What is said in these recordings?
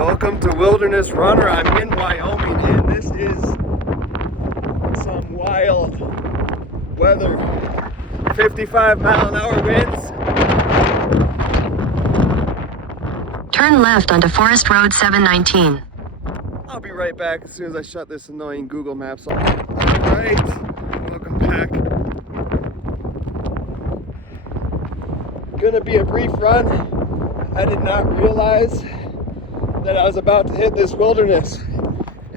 Welcome to Wilderness Runner. I'm in Wyoming and this is some wild weather. 55-mile-an-hour winds. Turn left onto Forest Road 719. I'll be right back as soon as I shut this annoying Google Maps off. Alright, welcome back. Gonna be a brief run. I did not realize that I was about to hit this wilderness.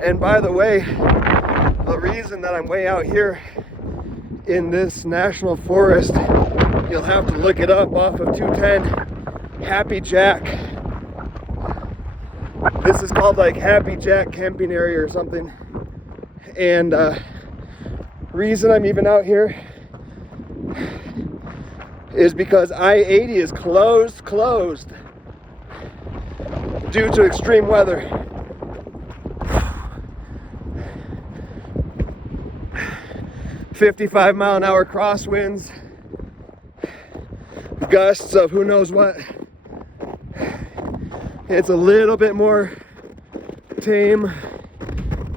And by the way, the reason that I'm way out here in this national forest, you'll have to look it up off of 210, Happy Jack. This is called like Happy Jack Camping Area or something. And reason I'm even out here is because I-80 is closed due to extreme weather. "55-mile-an-hour crosswinds, gusts of who knows what. It's a little bit more tame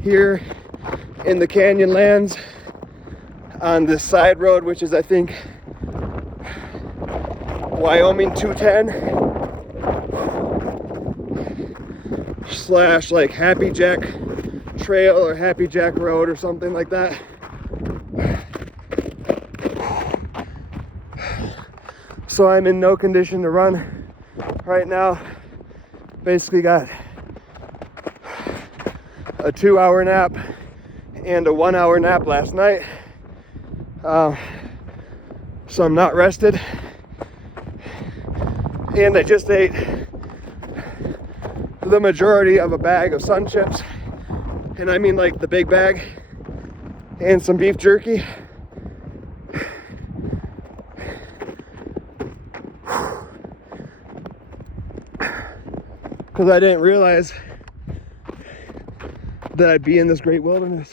here in the canyon lands on this side road, which is I think Wyoming 210 / like Happy Jack Trail or Happy Jack Road or something like that. So I'm in no condition to run right now. Basically got a 2-hour nap and a 1-hour nap last night. So I'm not rested. And I just ate the majority of a bag of Sun Chips. And I mean like the big bag. And some beef jerky. Because I didn't realize that I'd be in this great wilderness.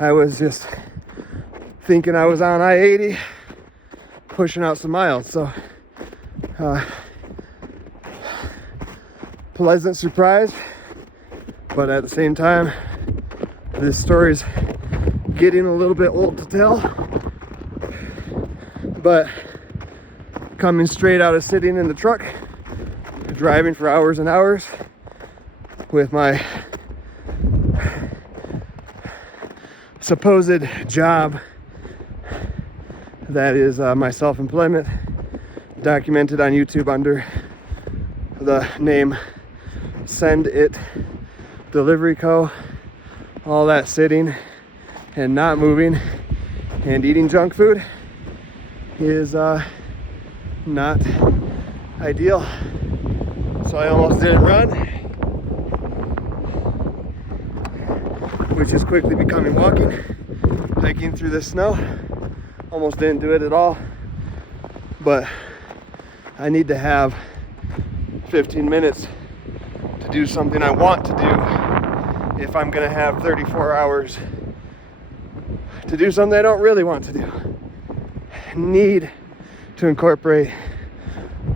I was just thinking I was on I-80 pushing out some miles. So pleasant surprise, but at the same time this story's getting a little bit old to tell, but coming straight out of sitting in the truck, driving for hours and hours with my supposed job that is my self-employment, documented on YouTube under the name Send It Delivery Co. All that sitting and not moving and eating junk food is not ideal. So I almost didn't run, which is quickly becoming walking. Hiking through the snow, almost didn't do it at all, but I need to have 15 minutes to do something I want to do if I'm gonna have 34 hours to do something I don't really want to do. Need to incorporate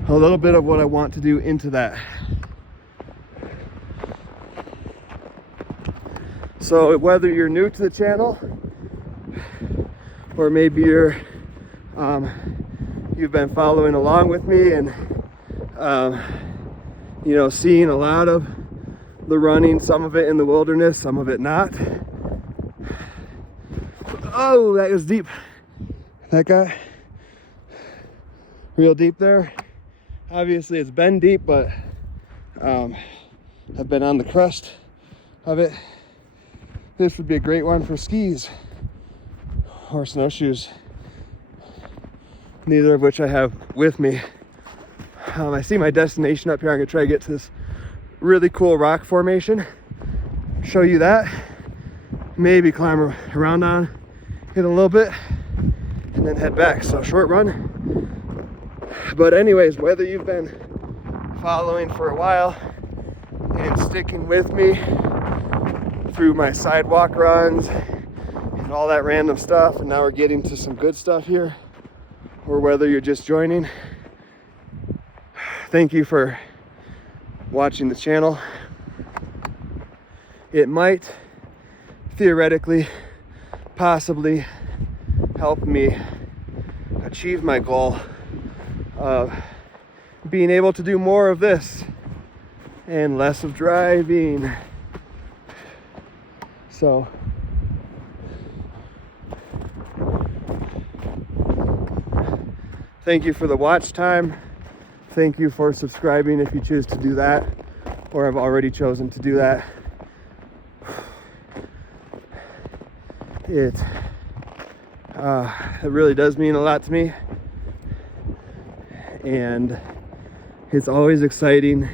a little bit of what I want to do into that. So whether you're new to the channel or maybe you've been following along with me and you know, seeing a lot of the running, some of it in the wilderness, some of it not. Oh, that was deep. That got real deep there. Obviously it's been deep, but I've been on the crust of it. This would be a great one for skis or snowshoes, neither of which I have with me. I see my destination up here. I'm gonna try to get to this really cool rock formation, show you that, maybe climb around on it a little bit and then head back. So short run. But anyways, whether you've been following for a while and sticking with me through my sidewalk runs and all that random stuff, and now we're getting to some good stuff here, or whether you're just joining, thank you for watching the channel. It might theoretically possibly help me achieve my goal of being able to do more of this and less of driving. So thank you for the watch time. Thank you for subscribing if you choose to do that, or have already chosen to do that. It really does mean a lot to me, and it's always exciting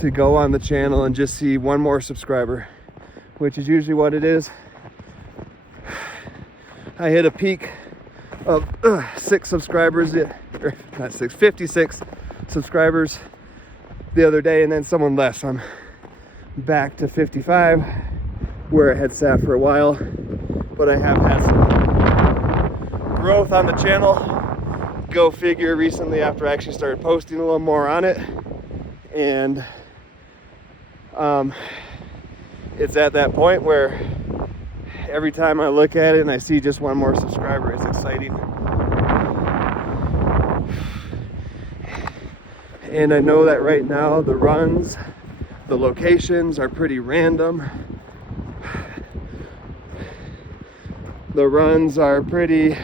to go on the channel and just see one more subscriber, which is usually what it is. I hit a peak of 6 subscribers, or not 6, 56 subscribers the other day, and then someone left, so I'm back to 55, where I had sat for a while. But I have had some growth on the channel. Go figure, recently, after I actually started posting a little more on it. And it's at that point where every time I look at it and I see just one more subscriber, it's exciting. And I know that right now the runs, the locations are pretty random. The runs are pretty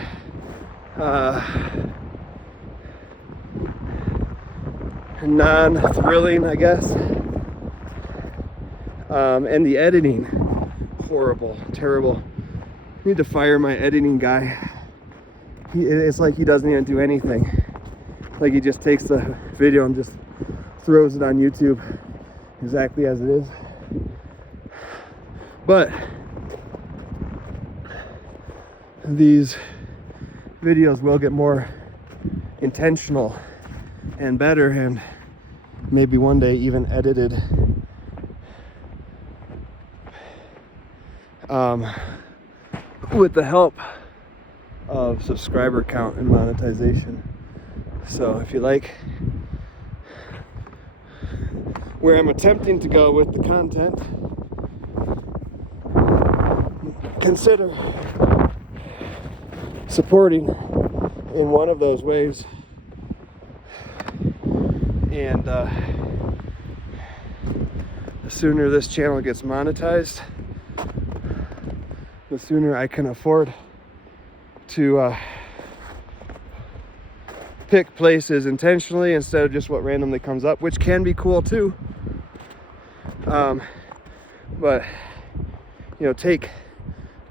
non-thrilling, I guess. And the editing, horrible, terrible. I need to fire my editing guy. It's like he doesn't even do anything. Like he just takes the video and just throws it on YouTube exactly as it is. But these videos will get more intentional and better, and maybe one day even edited. With the help of subscriber count and monetization. So if you like where I'm attempting to go with the content, consider supporting in one of those ways. And the sooner this channel gets monetized, the sooner I can afford to pick places intentionally instead of just what randomly comes up, which can be cool too. But you know, take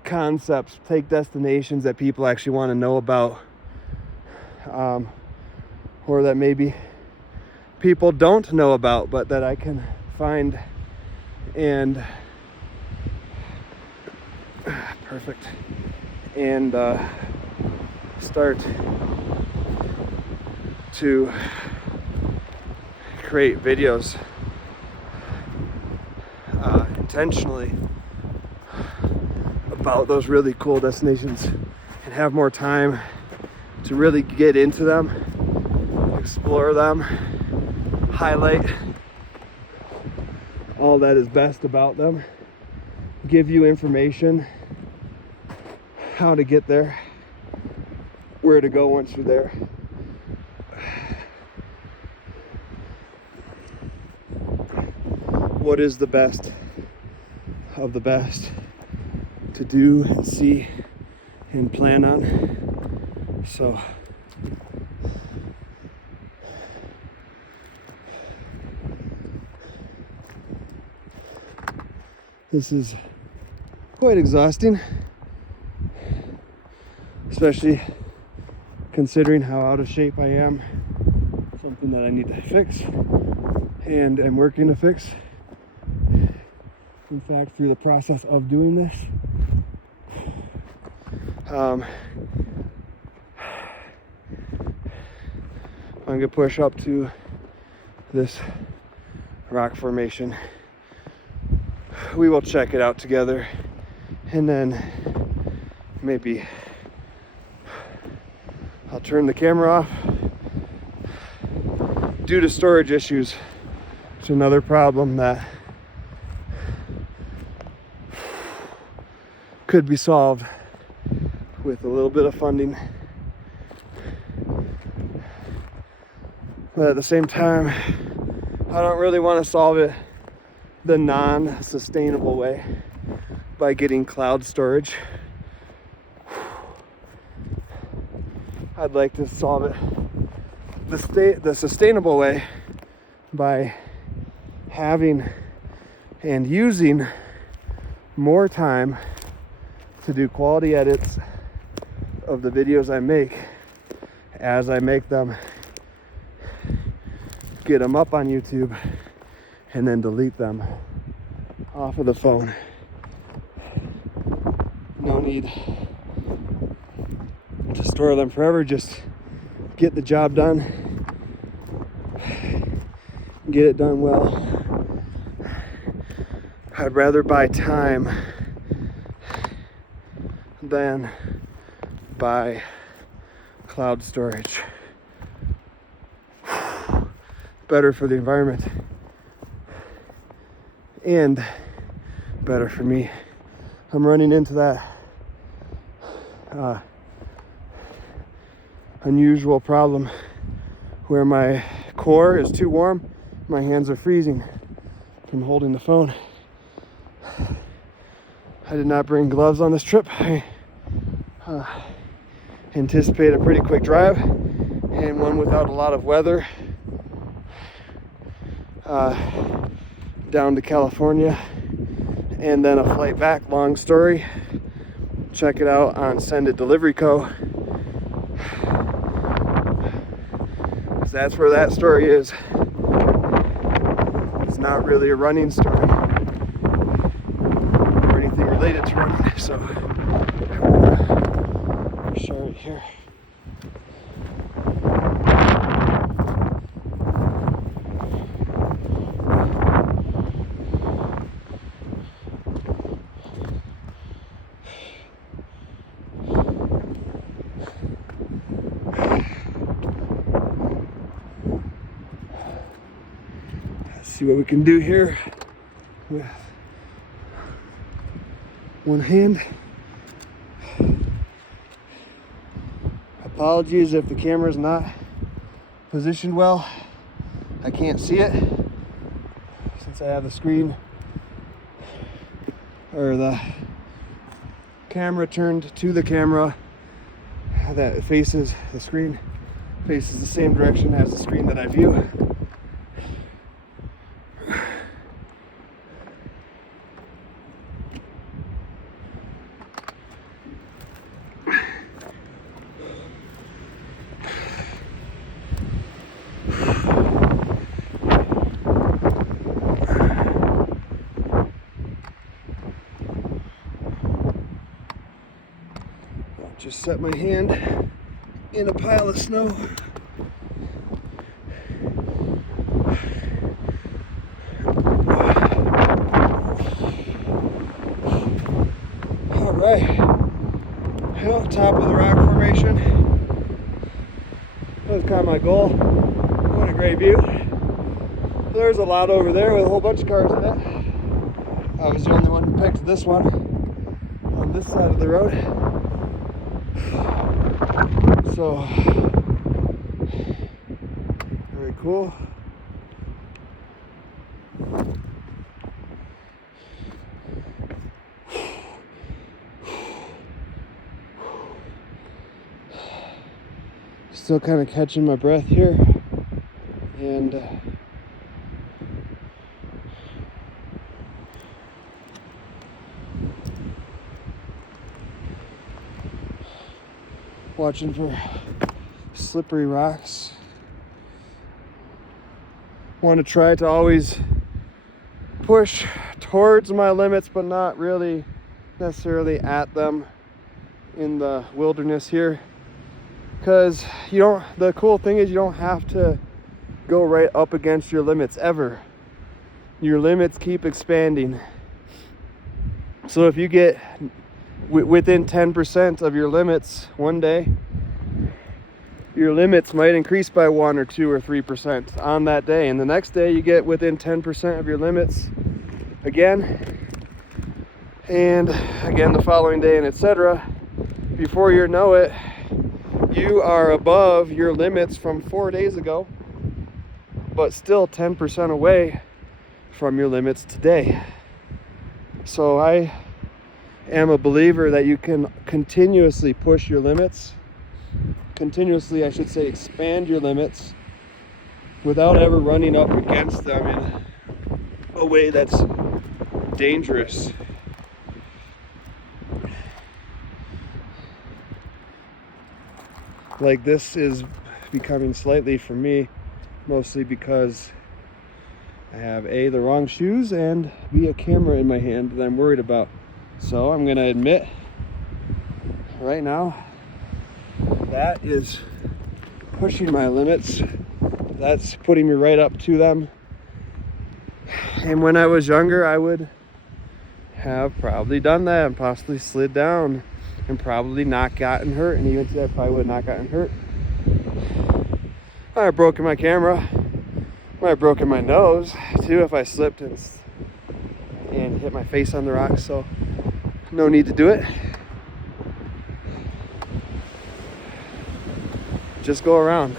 concepts, take destinations that people actually want to know about, or that maybe people don't know about, but that I can find and perfect and start to create videos intentionally about those really cool destinations and have more time to really get into them, explore them, highlight all that is best about them, give you information, how to get there, where to go once you're there. What is the best of the best to do and see and plan on. So this is quite exhausting, especially considering how out of shape I am. Something that I need to fix and am working to fix. In fact, through the process of doing this, I'm gonna push up to this rock formation. We will check it out together, and then maybe I'll turn the camera off. Due to storage issues, It's another problem that could be solved with a little bit of funding. But at the same time, I don't really want to solve it the non-sustainable way by getting cloud storage. I'd like to solve it the sustainable way by having and using more time to do quality edits of the videos I make as I make them, get them up on YouTube, and then delete them off of the phone. No need to store them forever, just get the job done, get it done well. I'd rather buy time than buy cloud storage. Better for the environment and better for me. I'm running into that unusual problem where my core is too warm, my hands are freezing from holding the phone. I did not bring gloves on this trip. I anticipate a pretty quick drive and one without a lot of weather down to California, and then a flight back. Long story. Check it out on Send It Delivery Co. That's where that story is. It's not really a running story or anything related to running, so I'll share it here. See what we can do here with one hand. Apologies if the camera's not positioned well. I can't see it since I have the screen or the camera turned to the camera that faces the screen, faces the same direction as the screen that I view. Just set my hand in a pile of snow. All right, well, top of the rock formation. That was kind of my goal. What a great view. There's a lot over there with a whole bunch of cars in it. I was the only one who picked this one on this side of the road. So, very cool. Still kind of catching my breath here, and watching for slippery rocks. Want to try to always push towards my limits, but not really necessarily at them in the wilderness here, because the cool thing is you don't have to go right up against your limits ever. Your limits keep expanding. So if you get within 10% of your limits one day, your limits might increase by 1 or 2 or 3% on that day, and the next day you get within 10% of your limits again, and again the following day, and etc. Before you know it, you are above your limits from 4 days ago, but still 10% away from your limits today. So I am a believer that you can continuously push your limits, continuously, I should say, expand your limits without ever running up against them in a way that's dangerous. Like this is becoming slightly for me, mostly because I have A, the wrong shoes, and B, a camera in my hand that I'm worried about. So I'm gonna admit right now, that is pushing my limits. That's putting me right up to them. And when I was younger, I would have probably done that and possibly slid down and probably not gotten hurt. And even today, I probably would not gotten hurt. I might have broken my camera. I might have broken my nose too if I slipped and hit my face on the rocks. So no need to do it. Just go around.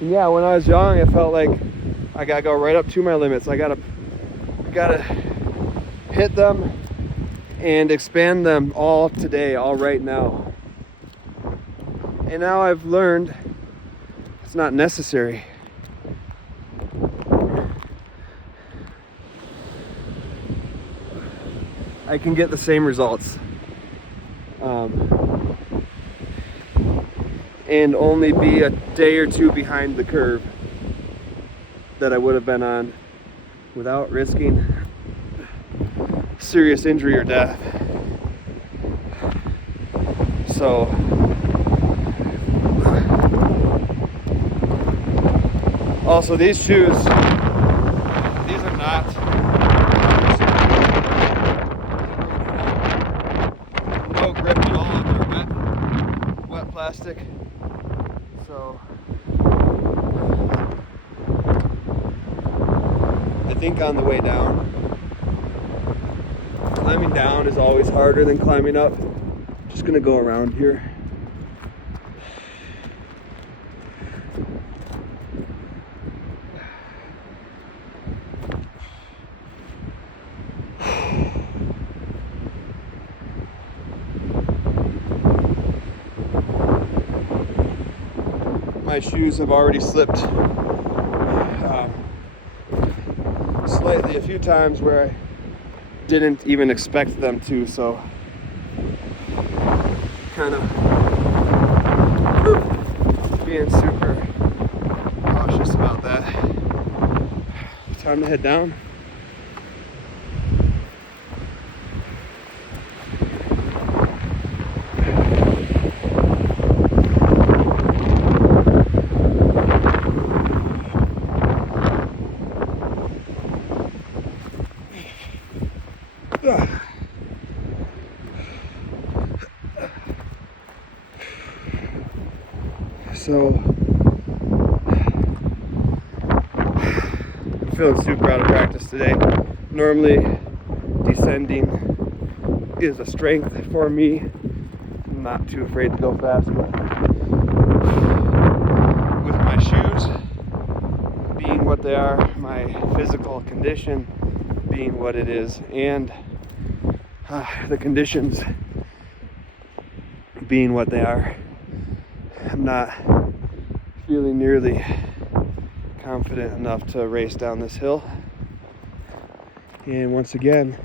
And yeah, when I was young, it felt like I gotta go right up to my limits. I gotta hit them and expand them all today, all right now. And now I've learned it's not necessary. I can get the same results. And only be a day or two behind the curve that I would have been on without risking serious injury or death. So also these shoes, these are not no grip at all, they're wet plastic. So I think on the way down, climbing down is always harder than climbing up. Just gonna go around here. My shoes have already slipped slightly a few times where I didn't even expect them to, so kind of being super cautious about that. Time to head down. So I'm feeling super out of practice today. Normally descending is a strength for me. I'm not too afraid to go fast, but with my shoes being what they are, my physical condition being what it is, and the conditions being what they are, I'm not feeling nearly confident enough to race down this hill. And once again,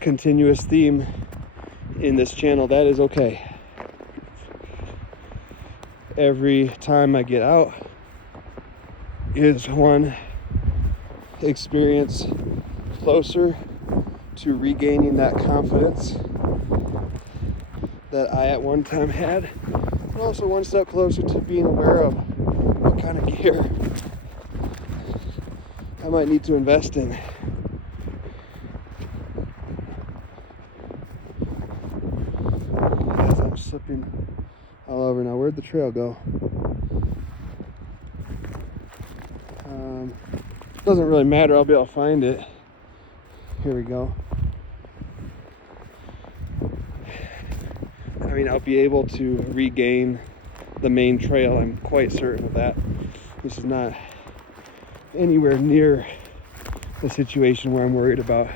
continuous theme in this channel, that is okay. Every time I get out is one experience closer to regaining that confidence that I at one time had, and also one step closer to being aware of what kind of gear I might need to invest in. As I'm slipping all over. Now, where'd the trail go? Doesn't really matter. I'll be able to find it. Here we go. I mean, I'll be able to regain the main trail. I'm quite certain of that. This is not anywhere near the situation where I'm worried about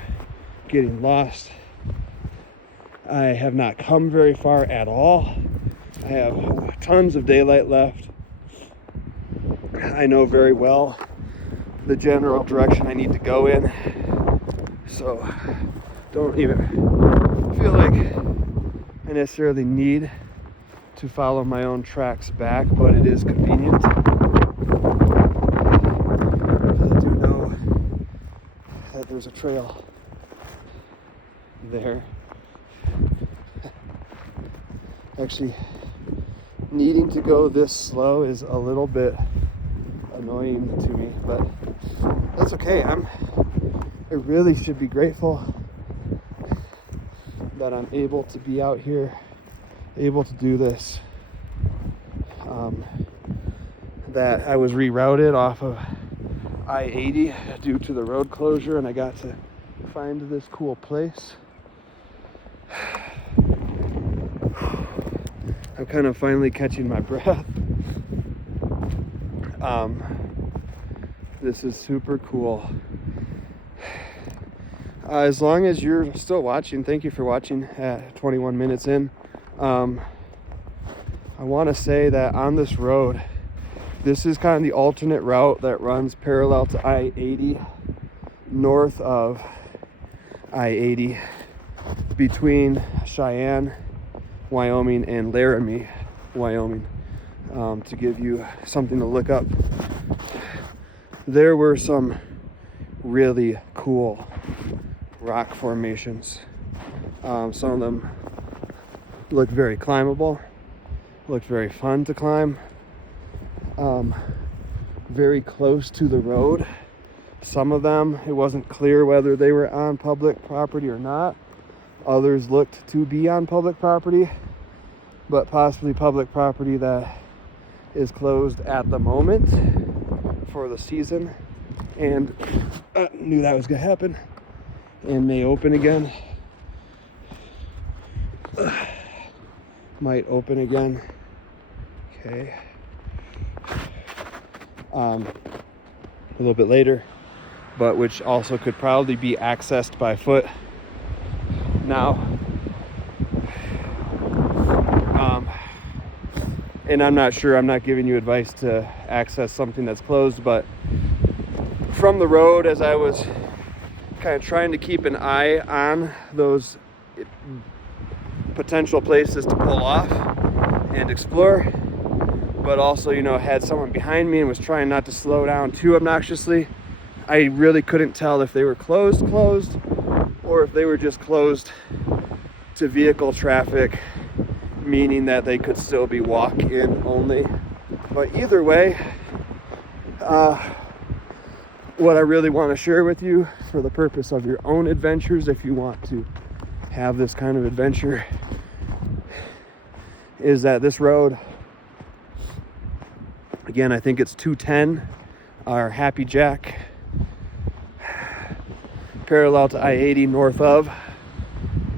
getting lost. I have not come very far at all. I have tons of daylight left. I know very well the general direction I need to go in, so don't even feel like I necessarily need to follow my own tracks back, but it is convenient. I do know that there's a trail there. Actually, needing to go this slow is a little bit annoying to me, but that's okay. I really should be grateful that I'm able to be out here, able to do this. That I was rerouted off of I-80 due to the road closure, and I got to find this cool place. I'm kind of finally catching my breath. This is super cool. As long as you're still watching, thank you for watching at 21 minutes in. I want to say that on this road, this is kind of the alternate route that runs parallel to I-80, north of I-80, between Cheyenne, Wyoming, and Laramie, Wyoming, to give you something to look up. There were some really cool rock formations. Some of them looked very climbable, looked very fun to climb, very close to the road. Some of them, it wasn't clear whether they were on public property or not. Others looked to be on public property, but possibly public property that is closed at the moment for the season, and knew that was gonna happen, and may open again. Might open again. Okay. A little bit later, but which also could probably be accessed by foot now. And I'm not sure, I'm not giving you advice to access something that's closed, but from the road, as I was kind of trying to keep an eye on those potential places to pull off and explore, but also, you know, had someone behind me and was trying not to slow down too obnoxiously, I really couldn't tell if they were closed, or if they were just closed to vehicle traffic, meaning that they could still be walk-in only. But either way, what I really want to share with you for the purpose of your own adventures, if you want to have this kind of adventure, is that this road, again, I think it's 210, our Happy Jack, parallel to I-80 north of,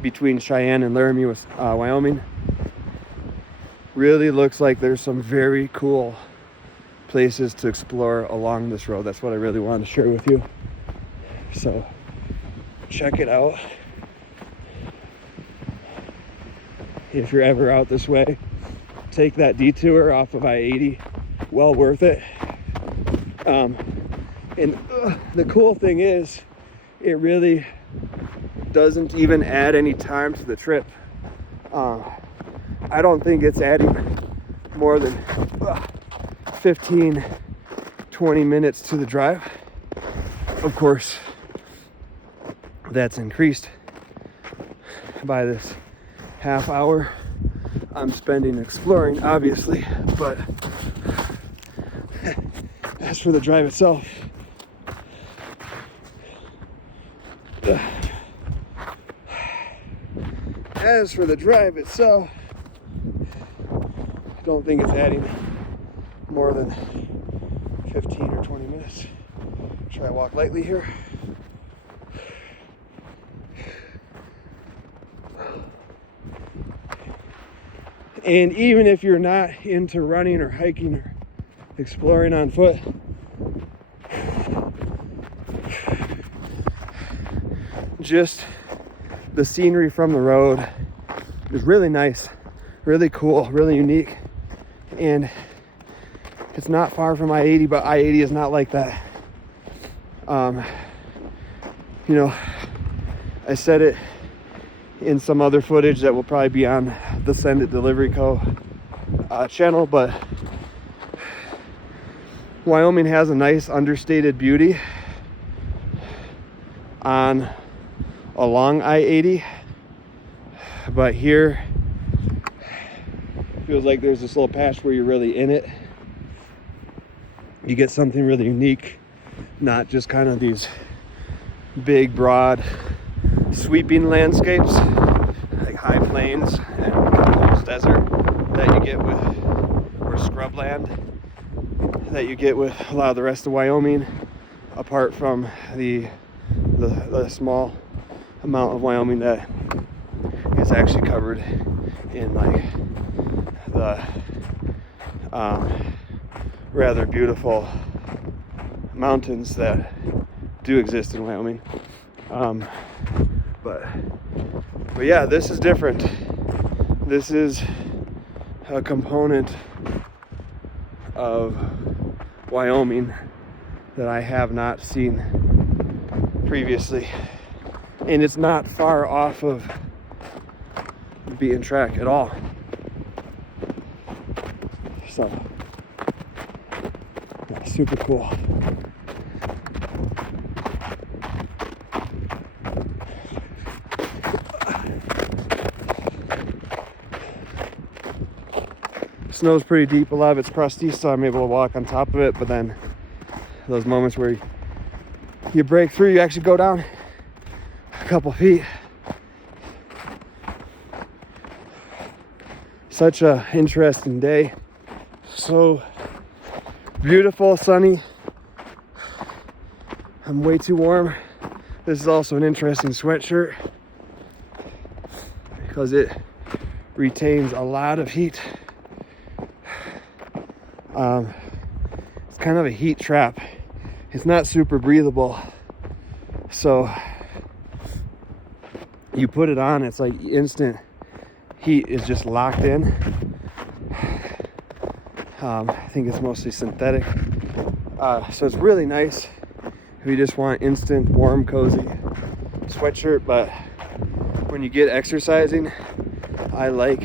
between Cheyenne and Laramie, Wyoming. Really looks like there's some very cool places to explore along this road. That's what I really wanted to share with you. So check it out. If you're ever out this way, take that detour off of I-80. Well worth it. And the cool thing is, it really doesn't even add any time to the trip. I don't think it's adding more than 15, 20 minutes to the drive. Of course, that's increased by this half hour I'm spending exploring, obviously, but as for the drive itself, don't think it's adding more than 15 or 20 minutes. Try to walk lightly here. And even if you're not into running or hiking or exploring on foot, just the scenery from the road is really nice, really cool, really unique. And it's not far from I-80, but I-80 is not like that. You know, I said it in some other footage that will probably be on the Send It Delivery Co. Channel, but Wyoming has a nice understated beauty along I-80, but here feels like there's this little patch where you're really in it. You get something really unique, not just kind of these big, broad, sweeping landscapes like high plains and almost desert that you get with, or scrubland that you get with a lot of the rest of Wyoming, apart from the small amount of Wyoming that is actually covered in like the rather beautiful mountains that do exist in Wyoming. But yeah, this is different. This is a component of Wyoming that I have not seen previously, and it's not far off of the beaten track at all. So yeah, super cool. Snow's pretty deep, a lot of it's crusty, so I'm able to walk on top of it, but then those moments where you break through, you actually go down a couple feet. Such a interesting day. So beautiful, sunny. I'm way too warm. This is also an interesting sweatshirt because it retains a lot of heat. It's kind of a heat trap. It's not super breathable, so you put it on, it's like instant heat is just locked in. I think it's mostly synthetic, so it's really nice if you just want instant warm cozy sweatshirt. But when you get exercising, I like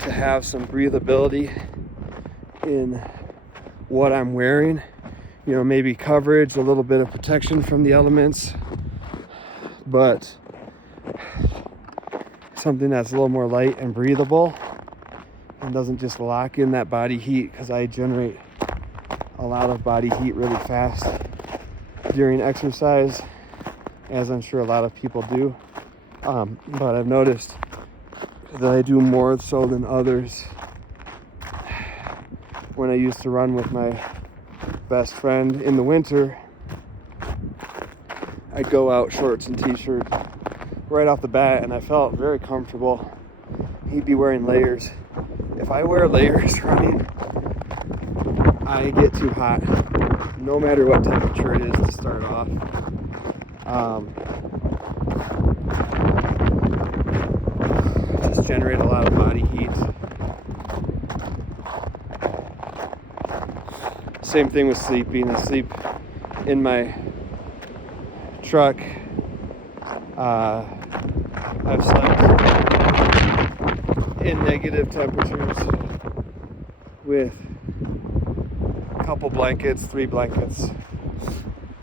to have some breathability in what I'm wearing. You know, maybe coverage, a little bit of protection from the elements, but something that's a little more light and breathable and doesn't just lock in that body heat, because I generate a lot of body heat really fast during exercise, as I'm sure a lot of people do. But I've noticed that I do more so than others when I used to run with my best friend in the winter. I'd go out shorts and t-shirt right off the bat, and I felt very comfortable. He'd be wearing layers. If I wear layers running, I get too hot, no matter what temperature it is to start off. Just generate a lot of body heat. Same thing with sleeping. I sleep in my truck. I've slept in negative temperatures with a couple blankets, 3 blankets,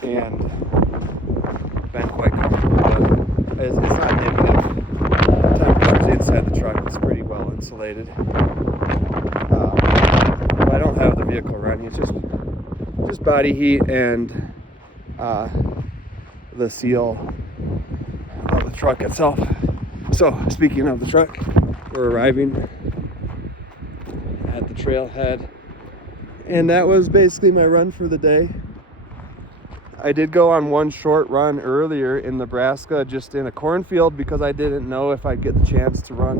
and been quite comfortable. But it's not negative temperatures inside the truck. It's pretty well insulated. I don't have the vehicle running. It's just body heat and the seal of the truck itself. So speaking of the truck, we're arriving at the trailhead. And that was basically my run for the day. I did go on one short run earlier in Nebraska, just in a cornfield, because I didn't know if I'd get the chance to run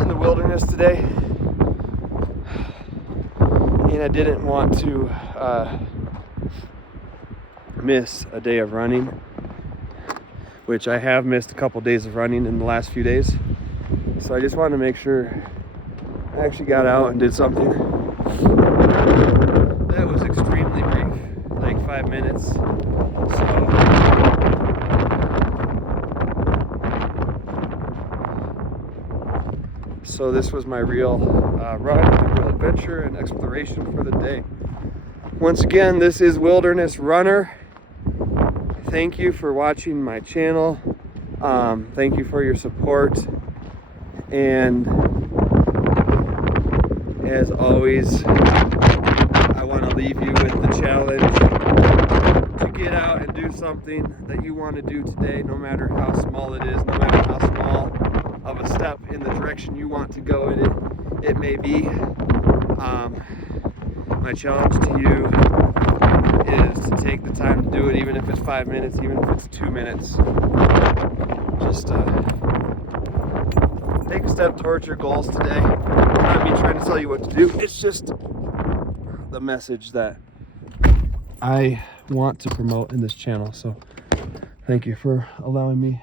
in the wilderness today. And I didn't want to miss a day of running, which I have missed a couple days of running in the last few days. So I just wanted to make sure I actually got out and did something. That was extremely brief, like 5 minutes. So this was my real run, real adventure and exploration for the day. Once again, this is Wilderness Runner. Thank you for watching my channel. Thank you for your support. And as always, I want to leave you with the challenge to get out and do something that you want to do today, no matter how small it is, no matter how small of a step in the direction you want to go in it may be. My challenge to you is to take the time to do it, even if it's 5 minutes, even if it's 2 minutes. Just take a step towards your goals today. It's not me trying to tell you what to do. It's just the message that I want to promote in this channel. So thank you for allowing me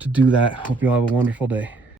to do that. Hope you all have a wonderful day.